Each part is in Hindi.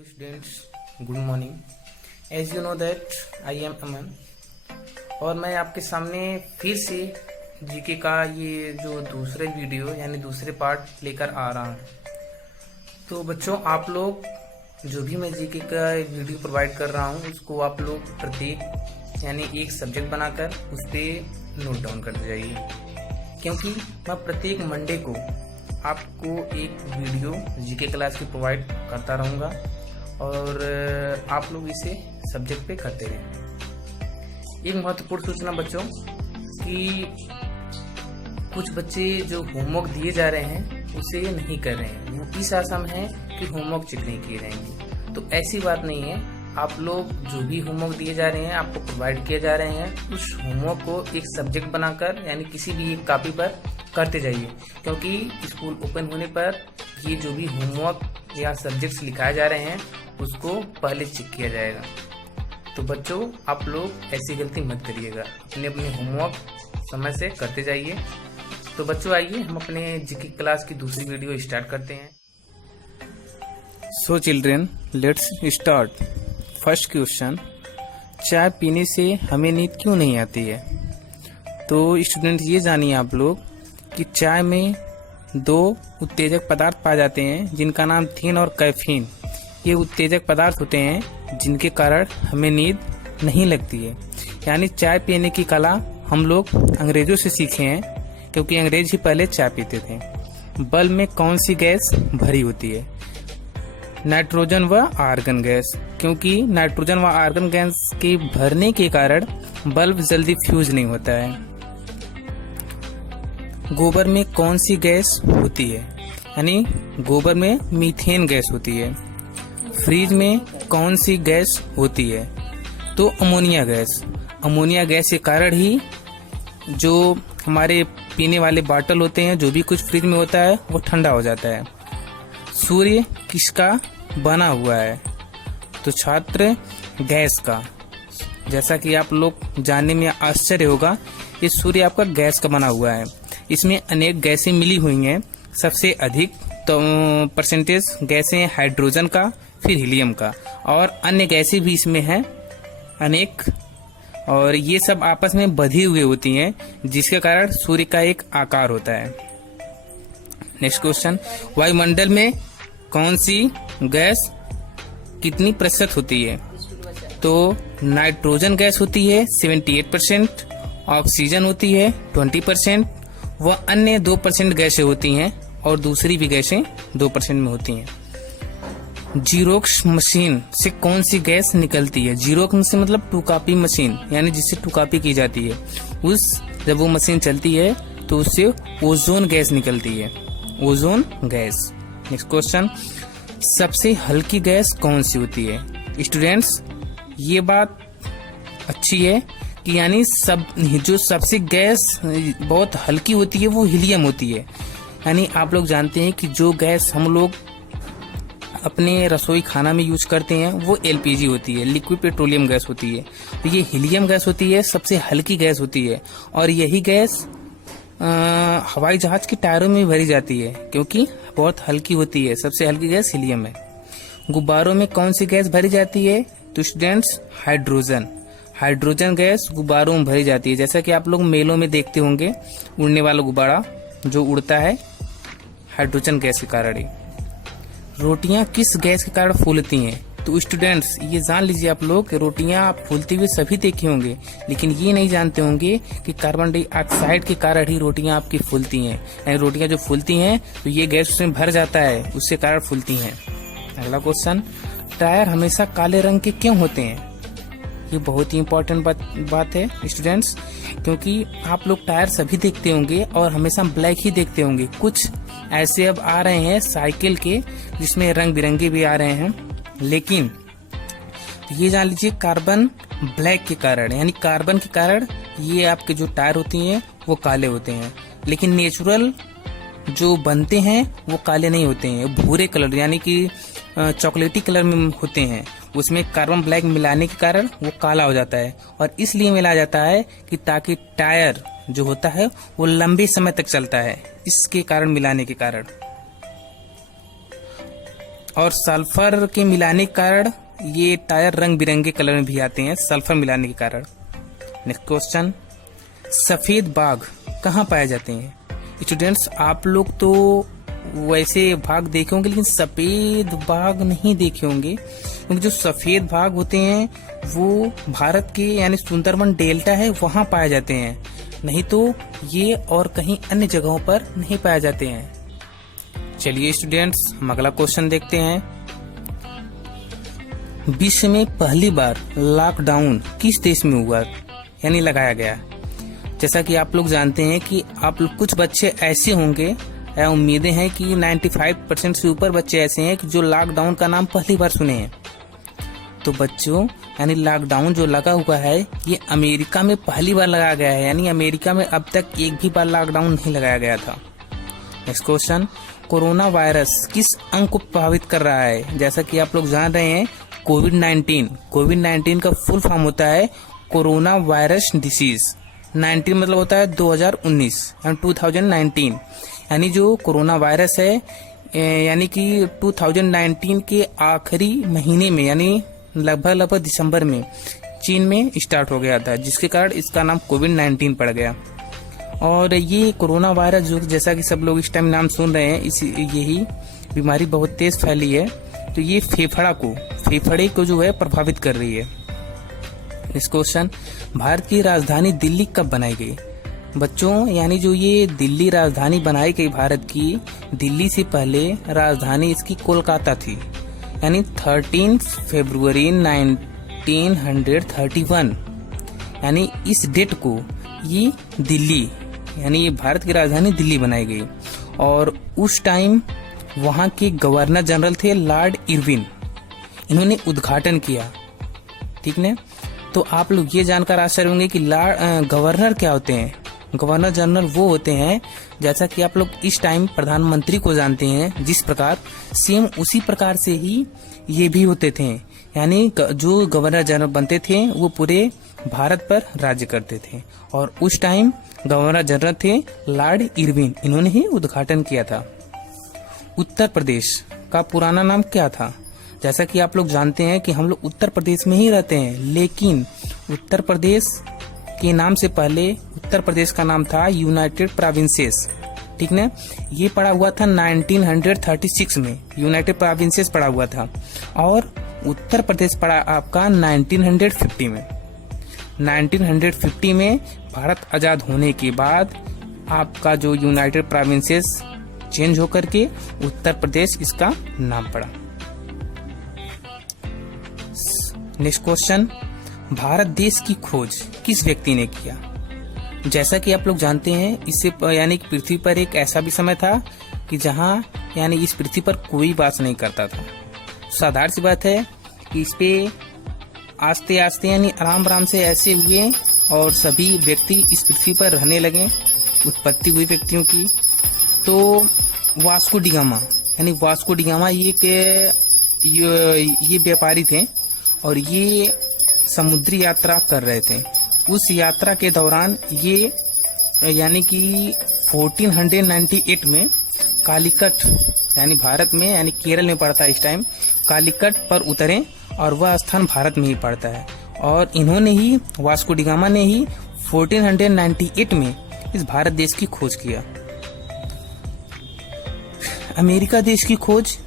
Hello students, good morning. As you know that I am Aman और मैं आपके सामने फिर से जीके का ये जो दूसरे वीडियो यानी दूसरे पार्ट लेकर आ रहा हूँ। तो बच्चों, आप लोग जो भी मैं जीके का वीडियो प्रोवाइड कर रहा हूँ उसको आप लोग प्रत्येक यानी एक सब्जेक्ट बनाकर उस पर नोट डाउन करते जाइए, क्योंकि मैं प्रत्येक मंडे को आपको एक वीडियो जीके क्लास की प्रोवाइड करता रहूँगा और आप लोग इसे सब्जेक्ट पे करते रहें। एक महत्वपूर्ण सूचना बच्चों कि कुछ बच्चे जो होमवर्क दिए जा रहे हैं उसे नहीं कर रहे हैं, वो इस आशा में है कि होमवर्क चेक नहीं किए जाएंगे। तो ऐसी बात नहीं है, आप लोग जो भी होमवर्क दिए जा रहे हैं आपको प्रोवाइड किए जा रहे हैं, उस होमवर्क को एक सब्जेक्ट बनाकर यानी किसी भी एक कॉपी पर करते जाइए, क्योंकि स्कूल ओपन होने पर ये जो भी होमवर्क या सब्जेक्ट्स लिखाए जा रहे हैं उसको पहले चेक किया जाएगा। तो बच्चों, आप लोग ऐसी गलती मत करिएगा, अपने अपने होमवर्क समय से करते जाइए। तो बच्चों, आइए हम अपने जीके क्लास की दूसरी वीडियो स्टार्ट करते हैं। सो children, let's start. First question, चाय पीने से हमें नींद क्यों नहीं आती है? तो स्टूडेंट, ये जानिए आप लोग कि चाय में दो उत्तेजक पदार्थ पाए जाते हैं जिनका नाम थीन और कैफीन। ये उत्तेजक पदार्थ होते हैं जिनके कारण हमें नींद नहीं लगती है। यानी चाय पीने की कला हम लोग अंग्रेजों से सीखे हैं, क्योंकि अंग्रेज ही पहले चाय पीते थे। बल्ब में कौन सी गैस भरी होती है? नाइट्रोजन व आर्गन गैस, क्योंकि नाइट्रोजन व आर्गन गैस के भरने के कारण बल्ब जल्दी फ्यूज नहीं होता है। गोबर में कौन सी गैस होती है? यानी गोबर में मीथेन गैस होती है। फ्रिज में कौन सी गैस होती है? तो अमोनिया गैस। अमोनिया गैस के कारण ही जो हमारे पीने वाले बॉटल होते हैं, जो भी कुछ फ्रिज में होता है वो ठंडा हो जाता है। सूर्य किसका बना हुआ है? तो छात्र, गैस का। जैसा कि आप लोग जानने में आश्चर्य होगा, ये सूर्य आपका गैस का बना हुआ है। इसमें अनेक गैसें मिली हुई हैं। सबसे अधिक तो परसेंटेज गैसें हैं हाइड्रोजन का, फिर हीलियम का, और अन्य गैसें भी इसमें हैं अनेक, और ये सब आपस में बंधी हुई होती हैं, जिसके कारण सूर्य का एक आकार होता है। नेक्स्ट क्वेश्चन, वायुमंडल में कौन सी गैस कितनी प्रतिशत होती है? तो नाइट्रोजन गैस होती है 78%, ऑक्सीजन होती है 20%, व अन्य 2% गैसें होती हैं, और दूसरी भी गैसें 2% में होती हैं। जीरोक्स मशीन से कौन सी गैस निकलती है? जीरोक्स मशीन मतलब टू कॉपी मशीन, यानी जिससे टू कॉपी की जाती है। जब वो मशीन चलती है तो उससे ओजोन गैस निकलती है, ओजोन गैस। नेक्स्ट क्वेश्चन, सबसे हल्की गैस कौन सी होती है? स्टूडेंट्स, ये बात अच्छी है कि यानी जो सबसे गैस बहुत हल्की होती है वो हीलियम होती है। यानी आप लोग जानते हैं कि जो गैस हम लोग अपने रसोई खाना में यूज करते हैं वो एलपीजी होती है, लिक्विड पेट्रोलियम गैस होती है। तो ये हीलियम गैस होती है, सबसे हल्की गैस होती है, और यही गैस हवाई जहाज के टायरों में भरी जाती है, क्योंकि बहुत हल्की होती है। सबसे हल्की गैस हीलियम है। गुब्बारों में कौन सी गैस भरी जाती है? तो स्टूडेंट्स, हाइड्रोजन। हाइड्रोजन गैस गुब्बारों में भरी जाती है। जैसा कि आप लोग मेलों में देखते होंगे, उड़ने वाला गुब्बारा जो उड़ता है हाइड्रोजन गैस के कारण ही। रोटियां किस गैस के कारण फूलती हैं? तो स्टूडेंट्स, ये जान लीजिए आप लोग कि रोटियां आप फूलती हुई सभी देखे होंगे, लेकिन ये नहीं जानते होंगे कि कार्बन डाइऑक्साइड के कारण ही रोटियां आपकी फूलती हैं। यानी रोटियां जो फूलती हैं तो ये गैस उसमें भर जाता है, उसके कारण फूलती हैं। अगला क्वेश्चन, टायर हमेशा काले रंग के क्यों होते हैं? ये बहुत ही इम्पोर्टेंट बात है स्टूडेंट्स, क्योंकि आप लोग टायर सभी देखते होंगे और हमेशा ब्लैक ही देखते होंगे। कुछ ऐसे अब आ रहे हैं साइकिल के जिसमें रंग बिरंगे भी आ रहे हैं, लेकिन ये जान लीजिए कार्बन ब्लैक के कारण, यानी कार्बन के कारण ये आपके जो टायर होती हैं वो काले होते हैं। लेकिन नेचुरल जो बनते हैं वो काले नहीं होते हैं, भूरे कलर यानी कि चॉकलेटी कलर में होते हैं। उसमें कार्बन ब्लैक मिलाने के कारण वो काला हो जाता है, और इसलिए मिलाया जाता है कि ताकि टायर जो होता है वो लंबे समय तक चलता है, इसके कारण मिलाने के कारण। और सल्फर के मिलाने के कारण ये टायर रंग बिरंगे कलर में भी आते हैं, सल्फर मिलाने के कारण। नेक्स्ट क्वेश्चन, सफेद बाघ कहाँ पाए जाते हैं? स्टूडेंट्स, आप लोग तो वैसे बाघ देखे होंगे लेकिन सफेद बाघ नहीं देखे होंगे, क्योंकि जो सफेद बाघ होते हैं वो भारत के यानी सुंदरबन डेल्टा है वहां पाए जाते हैं, नहीं तो ये और कहीं अन्य जगहों पर नहीं पाए जाते हैं। चलिए स्टूडेंट्स, हम अगला क्वेश्चन देखते हैं। विश्व में पहली बार लॉकडाउन किस देश में हुआ यानी लगाया गया? जैसा कि आप लोग जानते हैं कि आप लोग कुछ बच्चे ऐसे होंगे, उम्मीदें हैं कि 95% से ऊपर बच्चे ऐसे हैं कि जो लॉकडाउन का नाम पहली बार सुने हैं। तो बच्चों, यानी लॉकडाउन जो लगा हुआ है ये अमेरिका में पहली बार लगाया गया है, यानी अमेरिका में अब तक एक भी बार लॉकडाउन नहीं लगाया गया था। नेक्स्ट क्वेश्चन, कोरोना वायरस किस अंग को प्रभावित कर रहा है? जैसा कि आप लोग जान रहे हैं कोविड-19 का फुल फॉर्म होता है कोरोना वायरस डिसीज। 19 मतलब होता है 2019 यानी 2019, यानी जो कोरोना वायरस है यानी कि 2019 के आखिरी महीने में यानी लगभग दिसंबर में चीन में स्टार्ट हो गया था, जिसके कारण इसका नाम कोविड-19 पड़ गया। और ये कोरोना वायरस जो जैसा कि सब लोग इस टाइम नाम सुन रहे हैं, यही बीमारी बहुत तेज फैली है, तो ये फेफड़े को जो है प्रभावित कर रही है। इस क्वेश्चन, भारत की राजधानी दिल्ली कब बनाई गई? बच्चों, यानी जो ये दिल्ली राजधानी बनाई गई भारत की, दिल्ली से पहले राजधानी इसकी कोलकाता थी, यानी 13 फरवरी 1931, यानी इस डेट को ये दिल्ली यानी ये भारत की राजधानी दिल्ली बनाई गई। और उस टाइम वहाँ के गवर्नर जनरल थे लॉर्ड इरविन, इन्होंने उद्घाटन किया। ठीक है, तो आप लोग ये जानकर आश्चर्य होंगे कि गवर्नर क्या होते हैं? गवर्नर जनरल वो होते हैं, जैसा कि आप लोग इस टाइम प्रधानमंत्री को जानते हैं जिस प्रकार, सेम उसी प्रकार से ही ये भी होते थे, यानी जो गवर्नर जनरल बनते थे वो पूरे भारत पर राज्य करते थे। और उस टाइम गवर्नर जनरल थे लॉर्ड इरविन, इन्होंने ही उद्घाटन किया था। उत्तर प्रदेश का पुराना नाम क्या था? जैसा कि आप लोग जानते हैं कि हम लोग उत्तर प्रदेश में ही रहते हैं, लेकिन उत्तर प्रदेश के नाम से पहले उत्तर प्रदेश का नाम था यूनाइटेड प्रोविंसेस। ठीक ना, ये पड़ा हुआ था 1936 में, यूनाइटेड प्रोविंसेस पड़ा हुआ था, और उत्तर प्रदेश पड़ा आपका 1950 में। 1950 में भारत आजाद होने के बाद आपका जो यूनाइटेड प्रोविंसेस चेंज होकर के उत्तर प्रदेश इसका नाम पड़ा। नेक्स्ट क्वेश्चन, भारत देश की खोज किस व्यक्ति ने किया? जैसा कि आप लोग जानते हैं, इससे यानी कि पृथ्वी पर एक ऐसा भी समय था कि जहां यानी इस पृथ्वी पर कोई वास नहीं करता था। साधारण सी बात है कि इस पे आस्ते आस्ते यानी आराम आराम से ऐसे हुए और सभी व्यक्ति इस पृथ्वी पर रहने लगे, उत्पत्ति हुई व्यक्तियों की। तो वास्को डी गामा ये व्यापारी थे और ये समुद्री यात्रा कर रहे थे। उस यात्रा के दौरान ये यानी कि 1498 में कालीकट यानी भारत में यानी केरल में पड़ता है इस टाइम, कालीकट पर उतरे और वह स्थान भारत में ही पड़ता है। और इन्होंने ही वास्को डी गामा ने ही 1498 में इस भारत देश की खोज किया। अमेरिका देश की खोज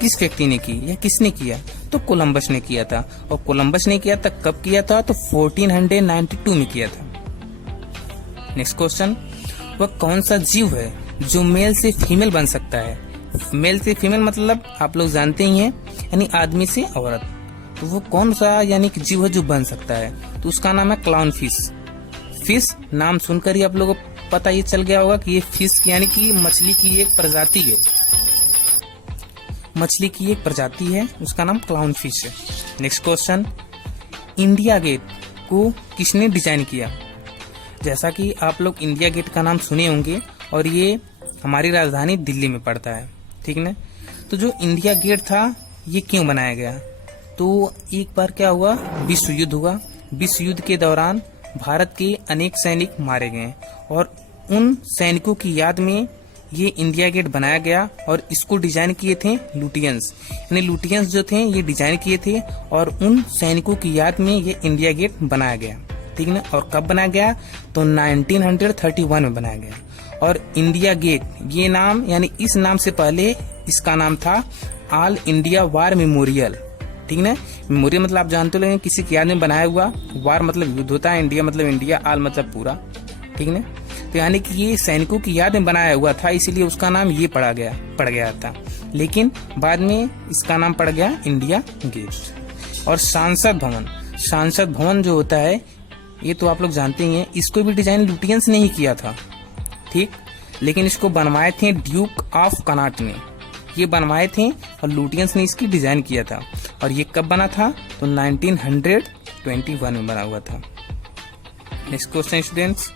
किस व्यक्ति ने की या किसने किया? तो कोलंबस ने किया था। और कोलंबस ने किया था कब किया था? तो 1492 में किया था। नेक्स्ट क्वेश्चन, वह कौन सा जीव है जो मेल से फीमेल बन सकता है? मेल से फीमेल मतलब आप लोग जानते ही हैं, यानी आदमी से औरत। तो वो कौन सा यानी कि जीव है जो बन सकता है? तो उसका नाम है क्लाउन फिश। फिश नाम सुनकर ही आप लोगों को पता ये चल गया होगा कि ये फिश यानी कि मछली की एक प्रजाति है, मछली की एक प्रजाति है, उसका नाम क्लाउन फिश है। नेक्स्ट क्वेश्चन, इंडिया गेट को किसने डिजाइन किया? जैसा कि आप लोग इंडिया गेट का नाम सुने होंगे और ये हमारी राजधानी दिल्ली में पड़ता है। ठीक ना, तो जो इंडिया गेट था ये क्यों बनाया गया? तो एक बार क्या हुआ, विश्व युद्ध हुआ। विश्व युद्ध के दौरान भारत के अनेक सैनिक मारे गए और उन सैनिकों की याद में ये इंडिया गेट बनाया गया और इसको डिजाइन किए थे लुटियंस, यानी लुटियंस जो थे ये डिजाइन किए थे और उन सैनिकों की याद में ये इंडिया गेट बनाया गया, ठीक ना। और कब बनाया गया, तो 1931 में बनाया गया। और इंडिया गेट ये नाम, यानी इस नाम से पहले इसका नाम था ऑल इंडिया वार मेमोरियल, ठीक ना। मेमोरियल मतलब आप जानते हो किसी की याद में बनाया हुआ, वार मतलब युद्ध होता है, इंडिया मतलब इंडिया, ऑल मतलब पूरा, ठीक ना। तो यानी कि ये सैनिकों की याद में बनाया हुआ था, इसीलिए उसका नाम ये पड़ गया था। लेकिन बाद में इसका नाम पड़ गया इंडिया गेट। और सांसद भवन जो होता है ये तो आप लोग जानते ही हैं, इसको भी डिजाइन लुटियंस ने ही किया था, ठीक। लेकिन इसको बनवाए थे ड्यूक ऑफ कनाट ने, ये बनवाए थे और लुटियंस ने इसकी डिजाइन किया था। और ये कब बना था, तो 1921 में बना हुआ था। नेक्स्ट क्वेश्चन स्टूडेंट्स,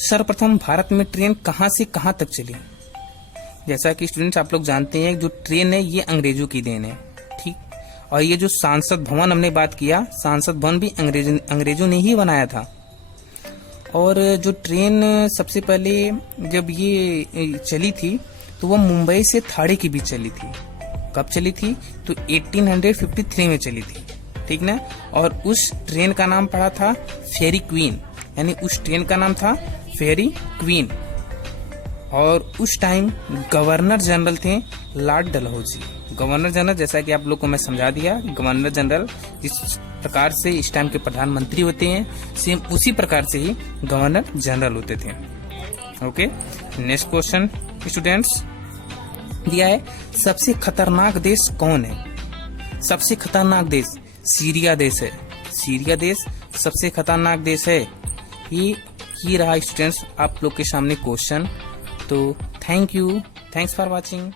सर्वप्रथम भारत में ट्रेन कहां से कहां तक चली। जैसा कि स्टूडेंट्स आप लोग जानते हैं जो ट्रेन है ये अंग्रेजों की देन है, ठीक। और ये जो सांसद भवन हमने बात किया, सांसद भवन भी अंग्रेजों ने ही बनाया था। और जो ट्रेन सबसे पहले जब ये चली थी तो वह मुंबई से थाड़े के बीच चली थी। कब चली थी, तो 1853 में चली थी, ठीक ना। और उस ट्रेन का नाम पड़ा था फेरी क्वीन, यानी उस ट्रेन का नाम था फेरी क्वीन। और उस टाइम गवर्नर जनरल थे लॉर्ड डलहौजी। गवर्नर जनरल, जैसा कि आप लोग को मैं समझा दिया, गवर्नर जनरल जिस प्रकार से इस टाइम के प्रधानमंत्री होते हैं, सेम उसी प्रकार से ही गवर्नर जनरल होते थे। ओके, नेक्स्ट क्वेश्चन स्टूडेंट्स दिया है, सबसे खतरनाक देश कौन है। सबसे खतरनाक देश सीरिया देश है। सीरिया देश सबसे खतरनाक देश है। ये रहा स्टूडेंट्स आप लोग के सामने क्वेश्चन। तो थैंक्स फॉर वॉचिंग।